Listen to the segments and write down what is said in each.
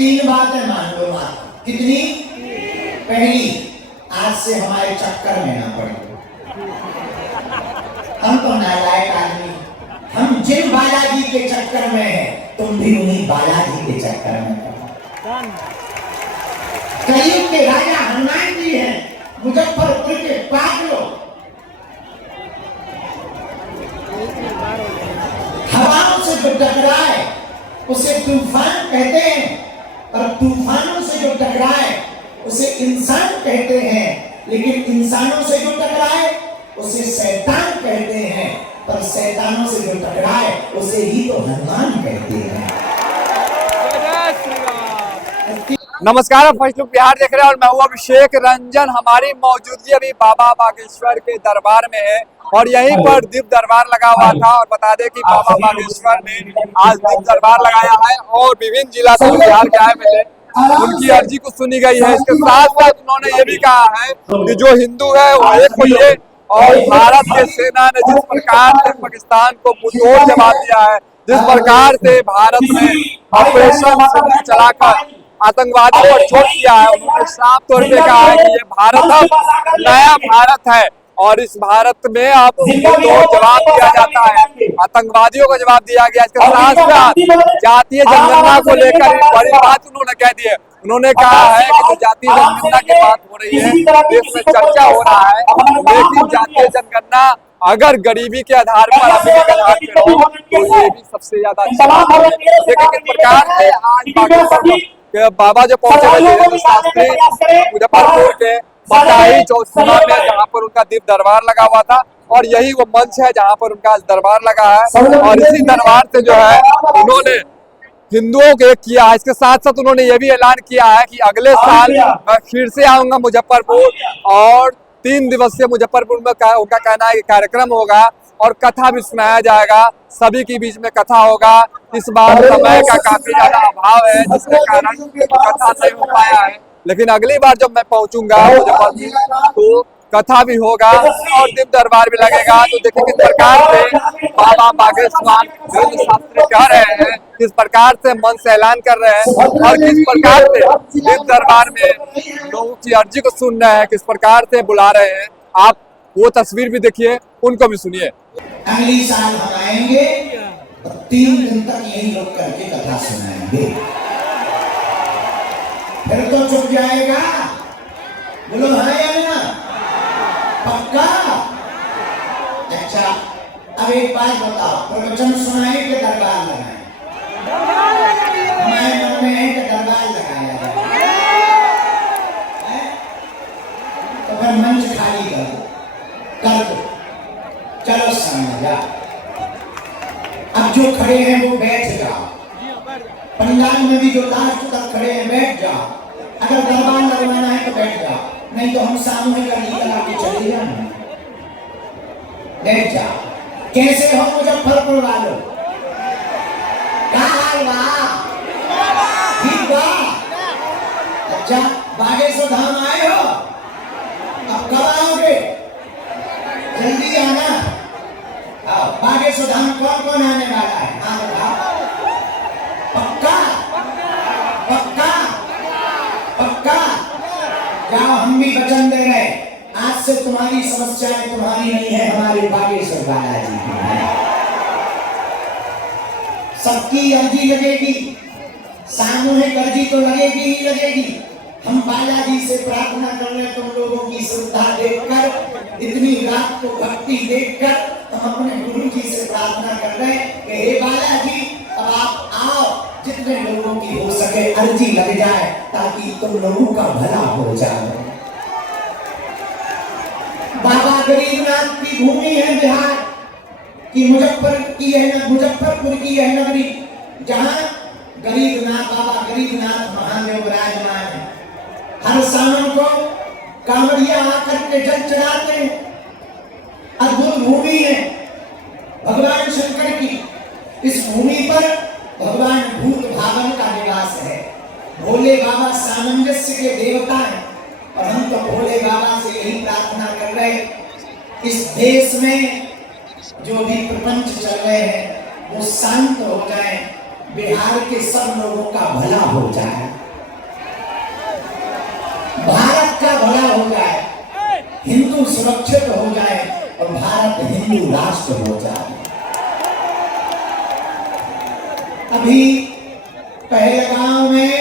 तीन बातें मान लो मां। कितनी? पहली, आज से हमारे चक्कर में ना पड़े। हम तो नालायक आदमी, हम जिन बालाजी के चक्कर में हैं, तुम भी उन्हीं बालाजी के चक्कर में हो। कलयुग के राजा हनुमान जी हैं, मुजफ्फरपुर के पागलों। हवाओं से जो टकराए उसे तूफान कहते हैं, और तूफानों से जो टकराए उसे इंसान कहते हैं, लेकिन इंसानों से जो टकराए उसे शैतान कहते हैं, पर शैतानों से जो टकराए उसे ही तो हनुमान कहते हैं। नमस्कार, आप फर्स्ट लुक बिहार देख रहे हैं और मैं हूं अभिषेक रंजन। हमारी मौजूदगी अभी बाबा बागेश्वर के दरबार में है और यहीं पर दीप दरबार लगा हुआ था। और बता दें कि बाबा बागेश्वर ने आज दीप दरबार लगाया है और विभिन्न जिला से बिहार के आए हुए थे, उनकी अर्जी को सुनी गई है। इसके साथ साथ उन्होंने ये भी कहा है कि जो हिंदू है वो एक होइए, और भारत के सेना ने जिस प्रकार से पाकिस्तान को मुंहतोड़ जवाब दिया है, जिस प्रकार से भारत में ऑपरेशन चलाकर आतंकवादियों पर चोट किया है, उन्होंने साफ तौर पे कहा है कि ये भारत अब नया भारत है और इस भारत में अब जवाब दिया जाता है, आतंकवादियों को जवाब दिया गया। इसके साथ साथ जातीय जनगणना को लेकर बड़ी बात उन्होंने कह दी है। उन्होंने कहा है कि जो जातीय जनगणना की बात हो रही है, देश में चर्चा हो रहा है, लेकिन जातीय जनगणना अगर गरीबी के आधार पर अमीरी के आधार पर हो तो ये भी सबसे ज्यादा अच्छा बात है। देखिए किस प्रकार से आज बागेश्वर बाबा जो पहुंचे शास्त्री मुजफ्फरपुर के मकाई चौसीमा में, जहाँ पर उनका दीप दरबार लगा हुआ था, और यही वो मंच है जहाँ पर उनका दरबार लगा है। और इसी दरबार से जो है उन्होंने हिंदुओं को एक किया है। इसके साथ साथ उन्होंने ये भी ऐलान किया है कि अगले साल मैं फिर से आऊंगा मुजफ्फरपुर, और 3 दिवसीय मुजफ्फरपुर में उनका कहना है कि कार्यक्रम होगा और कथा भी सुनाया जाएगा, सभी के बीच में कथा होगा। इस बार समय का काफी ज्यादा अभाव है जिसके कारण कथा नहीं हो पाया है, लेकिन अगली बार जब मैं पहुंचूंगा मुजफ्फरपुर तो कथा भी होगा और दीप दरबार भी लगेगा। तो देखिए किस प्रकार से बाबा बागेश्वर शास्त्री कह रहे हैं, किस प्रकार से मन से ऐलान कर रहे हैं, और किस प्रकार से दीप दरबार में लोगों की अर्जी को सुन रहे हैं, किस प्रकार से बुला रहे हैं। आप वो तस्वीर भी देखिए, उनको भी सुनिए। अगली साल हम आएंगे और 3 दिन तक यही लोग करके कथा सुनाएंगे, फिर तो चुप जाएगा। बोलो हाँ या ना? पक्का? अच्छा, अब एक बात बताओ, प्रवचन सुनाए कि दरबार लगाए? हमारे मन में है कि दरबार लगाया जाए, तो फिर मंच खाली कर दो, चलो समझा। अब जो खड़े हैं वो बैठ जाओ, पंडाल में भी जो लास्ट तक खड़े हैं बैठ जाओ। अगर दरबार लगवाना है तो बैठ जाओ, नहीं तो हम सामूहिक अर्जी करा के चले जाएंगे। बैठ जाओ। कैसे हो मुजफ्फरपुर वालों? क्या हाल बा? ठीक बा? अच्छा, बागेश्वर धाम आए हो? अब कब आओगे? जल्दी आना। बागेश्वर धाम कौन कौन आने वाला है? हाँ बताओ। पक्का? पक्का? पक्का? जाओ, हम भी वचन दे रहे, आज से तुम्हारी समस्याएं तुम्हारी नहीं है, हमारे बागेश्वर बालाजी की है। सबकी अर्जी लगेगी, सामूहिक अर्जी तो लगेगी ही लगेगी। हम बालाजी से प्रार्थना कर रहे हैं, तुम लोगों की श्रद्धा देखकर, इतनी रात को भक्ति देखकर हम अपने गुरु जी से प्रार्थना कर रहे हैं कि हे बालाजी, अब आप आओ, जितने लोगों की हो सके अर्जी लग जाए ताकि तुम लोगों का भला हो जाए। बाबा गरीबनाथ की भूमि है बिहार की, मुजफ्फरपुर की यह नगरी, जहाँ गरीबनाथ बाबा गरीबनाथ महादेव विराजमान है। हर सावन को कांवड़िया आकर के जल चढ़ाते हैं। अद्भुत भूमि है भगवान शंकर की। इस भूमि पर भगवान भूत भावन का निवास है। भोले बाबा सामंजस्य के देवता हैं और हम तो भोले बाबा से यही प्रार्थना कर रहे हैं, इस देश में जो भी प्रपंच चल रहे हैं वो शांत हो जाए, बिहार के सब लोगों का भला हो जाए, भारत का भला हो जाए, हिंदू सुरक्षित हो जाए और भारत हिंदू राष्ट्र हो जाए। अभी पहलगाम में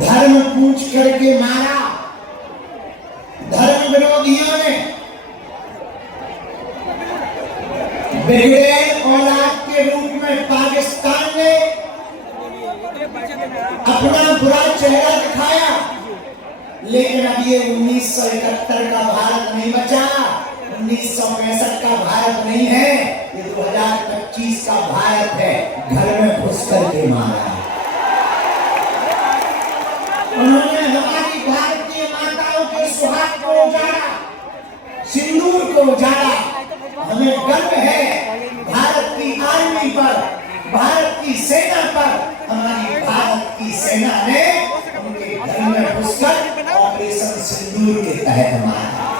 धर्म पूछ करके मारा, धर्म विरोधियों ने बिगड़े औलाद के रूप में पाकिस्तान ने अपना बुरा चेहरा दिखाया, लेकिन अब ये 1971 का भारत नहीं बचा, 1965 का भारत नहीं है, ये 2025 का भारत है। घर में घुस करके मारा है उन्होंने, हमारी भारतीय माताओं के सुहाग को उजाड़ा, सिंदूर को उजाड़ा। हमें गर्व है भारत की आर्मी पर, भारत की सेना पर। हमारी भारत की सेना ने उनके घर में घुसकर ऑपरेशन सिंदूर के तहत मारा।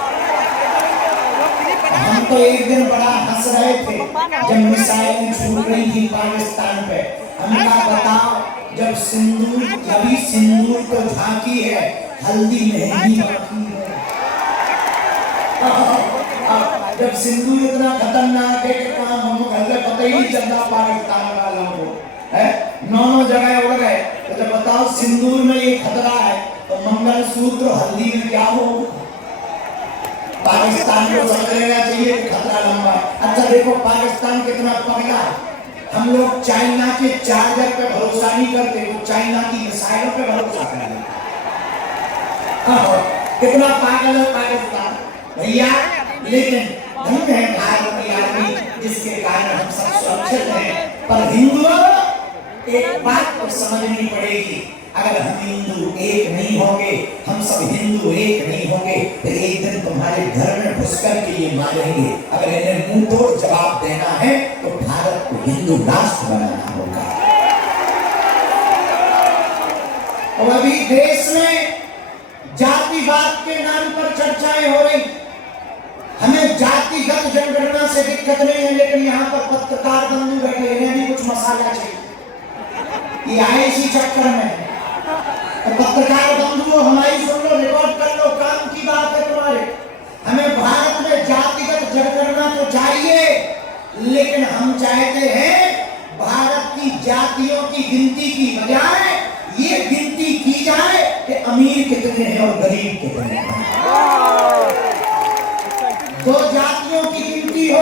हम तो एक दिन बड़ा हंस रहे थे जब मिसाइलें छूट रही थी पाकिस्तान पे। हमने कहा बताओ, जब सिंदूर, अभी सिंदूर तो झांकी है, हल्दी मेहंदी बाकी है। जब सिंदूर इतना खतरनाक है कि काम हमको घर में पता ही नहीं चलता पाकिस्तान वालों को है, 9 जगह उड़ गए। तो जब बताओ सिंदूर में ये खतरा है तो मंगलसूत्र हल्दी में क्या हो? पाकिस्तान को समझ लेना चाहिए कि खतरा लंबा है। अच्छा देखो पाकिस्तान कितना पगला है, हम लोग चाइना के चार्जर पे भरोसा नहीं करते, तो चाइना की मिसाइलों पे भरोसा करते। कितना पागल है पाकिस्तान भैया। लेकिन धन है भारत की आर्मी, जिसके कारण हम सब सुरक्षित हैं। पर हिंदुओं, एक बात तो समझनी पड़ेगी, अगर हम हिंदू एक नहीं होंगे, हम सब हिंदू एक नहीं होंगे, तो एक दिन तुम्हारे घर में घुसकर के ये मारेंगे। अगर इन्हें मुंह तोड़ जवाब देना है तो भारत को हिंदू राष्ट्र बनाना होगा। और अभी देश में जातिवाद के नाम पर चर्चाएं हो रही। हमें जातिगत जनगणना से दिक्कत नहीं है, लेकिन यहाँ पर पत्रकार बंधु बैठे, इन्हें भी कुछ मसाला चाहिए। ये आए इसी चक्कर में। तो पत्रकार बंधुओं, हमारी सुन लो, रिकॉर्ड कर लो, काम की बात है तुम्हारे। हमें भारत में जातिगत जनगणना तो चाहिए, लेकिन हम चाहते हैं भारत की जातियों की गिनती की बजाय ये गिनती की जाए कि अमीर कितने हैं और गरीब कितने हैं। 2 जातियों की गिनती हो,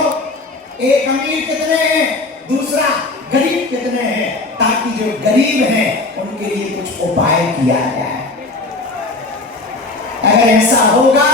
एक अमीर कितने हैं, दूसरा गरीब कितने हैं, ताकि जो गरीब हैं उनके लिए कुछ उपाय किया जाए। अगर ऐसा होगा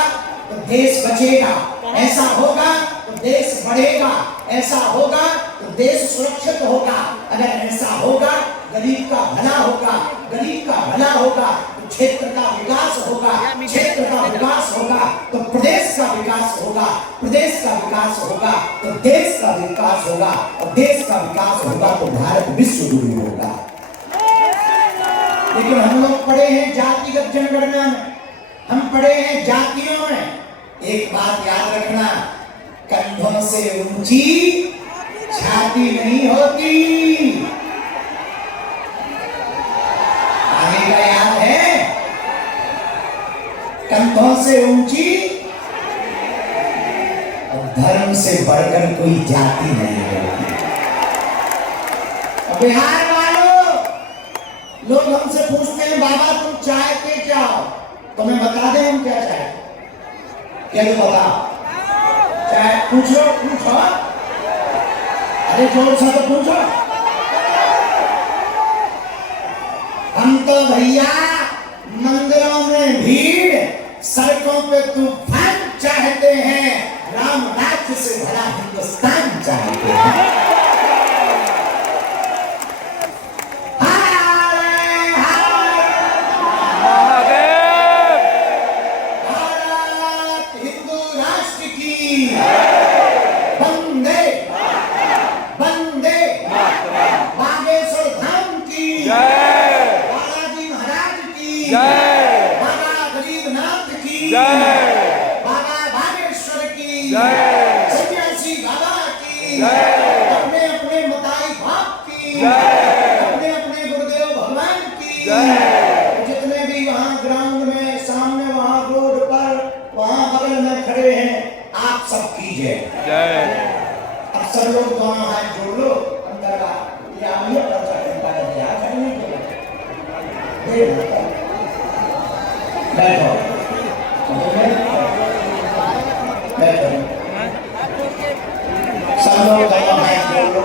तो देश बचेगा, ऐसा होगा तो देश बढ़ेगा, ऐसा होगा तो देश सुरक्षित होगा। अगर ऐसा होगा, गरीब का भला होगा, गरीब का भला होगा तो क्षेत्र का विकास होगा, क्षेत्र का विकास होगा तो प्रदेश का विकास होगा, प्रदेश का विकास होगा तो देश का विकास होगा, और देश का विकास होगा तो भारत विश्व गुरु होगा। लेकिन हम लोग पढ़े हैं जातिगत जनगणना में, हम पढ़े हैं जातियों में। एक बात याद रखना, कंधों से ऊंची छाती नहीं होती। आगे का याद है, कंधों से ऊंची और धर्म से बढ़कर कोई जाति नहीं होती। बिहार वालों, लोग हमसे पूछते हैं बाबा तुम चाहते क्या हो? तो मैं बता दें हम क्या चाहते। क्या तो बता, चाहे पूछो, पूछो, अरे जोर से तो पूछो। हम तो भैया मंदिरों में भीड़, सड़कों पे तूफान चाहते हैं, राम राज्य से भरा हिंदुस्तान चाहते हैं। अपने अपने मताई समझे ना? बैठो, बैठो, सब लोग दोनों हाथ जोड़ लो,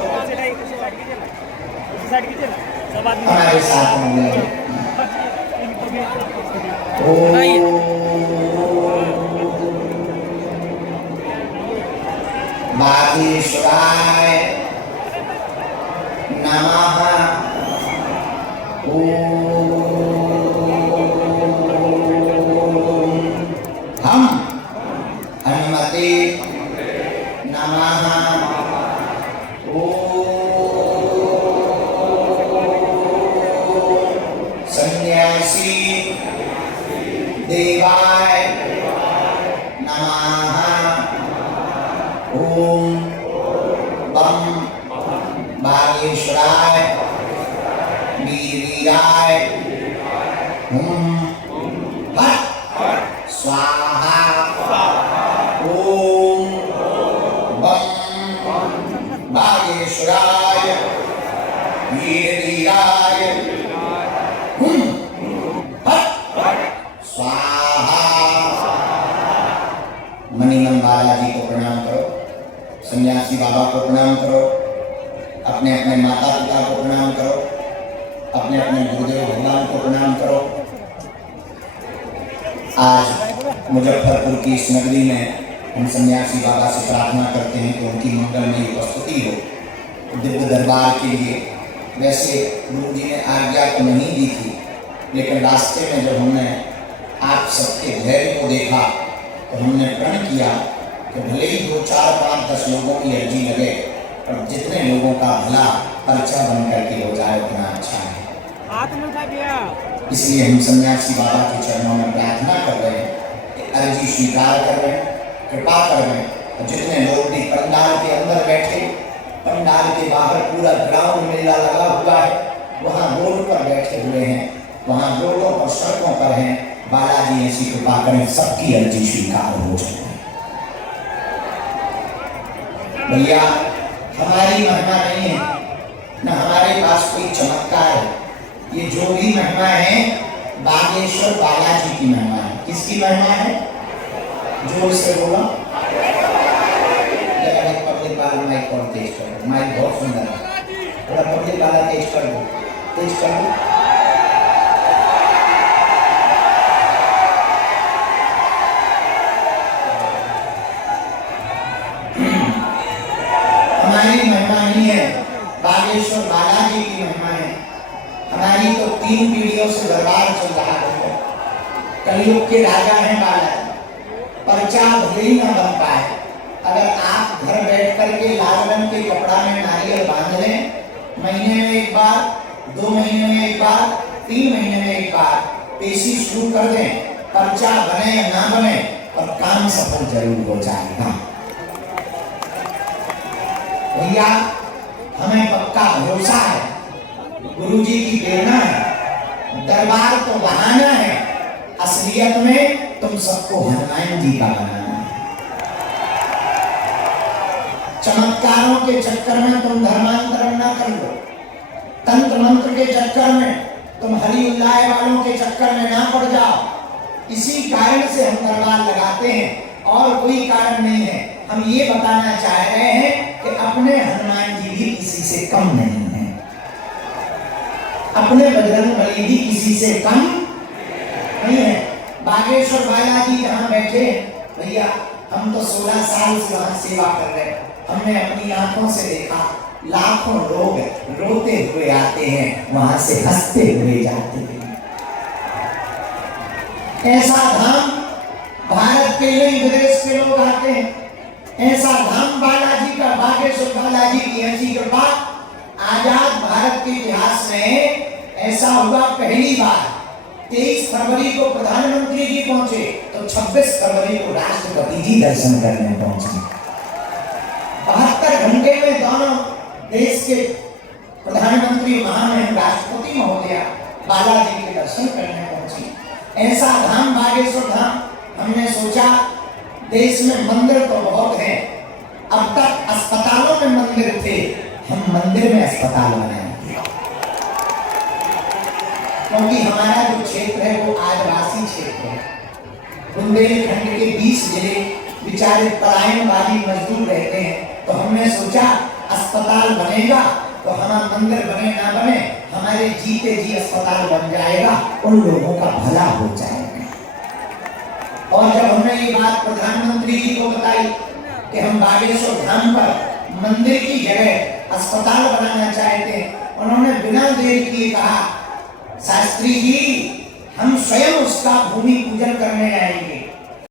हमारे साथ में बागेश्वराय नमः। हम हनुमते नमः। सन्यासी देवाय नमः। ओम बम बागेश्वराय वीराय हुम फट स्वाहा। ओम बम बागेश्वराय वीराय हुम फट स्वाहा। मणिमन बालाजी को प्रणाम करो, सन्यासी बाबा को प्रणाम करो, अपने अपने माता पिता को प्रणाम करो, अपने अपने गुरुदेव भगवान को प्रणाम करो। आज मुजफ्फरपुर की इस नगरी में हम सन्यासी बाबा से प्रार्थना करते हैं कि उनकी मंगलमय उपस्थिति हो दिव्य दरबार के लिए। वैसे गुरु जी ने आज्ञा तो नहीं दी थी, लेकिन रास्ते में जब हमने आप सबके धैर्य को देखा तो हमने प्रण किया कि भले ही 2, 4, 5, 10 लोगों की अर्जी लगे, और जितने लोगों का भला पर्चा बन करके हो जाए उतना अच्छा है। इसलिए हम सन्यासी बाबा के चरणों में प्रार्थना कर रहे हैं कि अर्जी स्वीकार कर रहे हैं, कृपा कर रहे हैं। और जितने लोग भी पंडाल के अंदर बैठे, पंडाल के बाहर पूरा ग्राउंड मेला लगा हुआ है, वहाँ रोड पर बैठे हुए हैं, वहाँ रोडों पर सड़कों पर हैं, बालाजी ऐसी कृपा करें सबकी अर्जी स्वीकार हो जाए। भैया हमारी महिमा नहीं है, न हमारे पास कोई चमत्कार है, ये जो भी महिमा है बागेश्वर बालाजी की महिमा है। किसकी महिमा है? जोर से बोलो। पब्लिक वाला माइक और तेज कर दो, माइक बहुत सुंदर है, थोड़ा पब्लिक वाला तेज कर दो, तेज कर दो। हमारी महिमा नहीं है, बागेश्वर बालाजी की महिमा है। हमारी तो 3 पीढ़ियों से दरबार चल रहा है। कलयुग के राजा हैं बालाजी, पर्चा भले ही न बन पाए, अगर आप घर बैठ करके लाल रंग के कपड़ा में नारियल बांध लें, महीने में एक बार, 2 महीने में एक बार, 3 महीने में एक बार पेशी शुरू कर दें, पर्चा बने या ना बने, और काम सफल जरूर हो जाएगा। भैया हमें पक्का भरोसा है, गुरुजी की प्रेरणा है, दरबार तो बहाना है, असलियत में तुम सबको हनुमान जी का बनाना है। चमत्कारों के चक्कर में तुम धर्मांतरण ना कर लो, तंत्र मंत्र के चक्कर में तुम हरि उल्लाय वालों के चक्कर में ना पड़ जाओ। इसी कारण से हम दरबार लगाते हैं और कोई कारण नहीं है। हम ये बताना चाह रहे हैं कि अपने हनुमान जी भी किसी से कम नहीं है, अपने बजरंग बली भी किसी से कम नहीं है। बागेश्वर बालाजी जहाँ बैठे भैया, हम तो 16 साल से वहाँ सेवा कर रहे हैं, हमने अपनी आंखों से देखा लाखों लोग रोते हुए आते हैं, वहां से हंसते हुए जाते हैं। ऐसा धाम भारत के लिए विदेश के लोग आते हैं, ऐसा धाम बालाजी का, बागेश्वर बालाजी की ऐसी कृपा आजाद भारत के इतिहास में ऐसा हुआ पहली बार। 23 फरवरी को प्रधानमंत्री जी पहुंचे तो 26 फरवरी को राष्ट्रपति जी दर्शन करने पहुंचे। 72 घंटे में दोनों देश के प्रधानमंत्री महामहिम राष्ट्रपति महोदया बालाजी के दर्शन करने पहुंची। ऐसा धाम बागेश्वर धाम। हमने सोचा देश में मंदिर तो बहुत हैं, अब तक अस्पतालों में मंदिर थे, हम मंदिर में अस्पताल बनाएंगे। क्योंकि हमारा जो क्षेत्र है वो आदिवासी क्षेत्र है। बुंदेलखंड के 20 जिले बेचारे पलायनवादी मजदूर रहते हैं, तो हमने सोचा अस्पताल बनेगा तो हमारा मंदिर बने ना बने, हमारे जीते जी अस्पताल बन जाएगा, उन लोगों का भला हो जाएगा। और जब हमने ये बात प्रधानमंत्री जी को बताई कि हम बागेश्वर धाम पर मंदिर की जगह अस्पताल बनाना चाहते हैं, उन्होंने बिना देर किए कहा, शास्त्री जी हम स्वयं उसका भूमि पूजन करने आएंगे।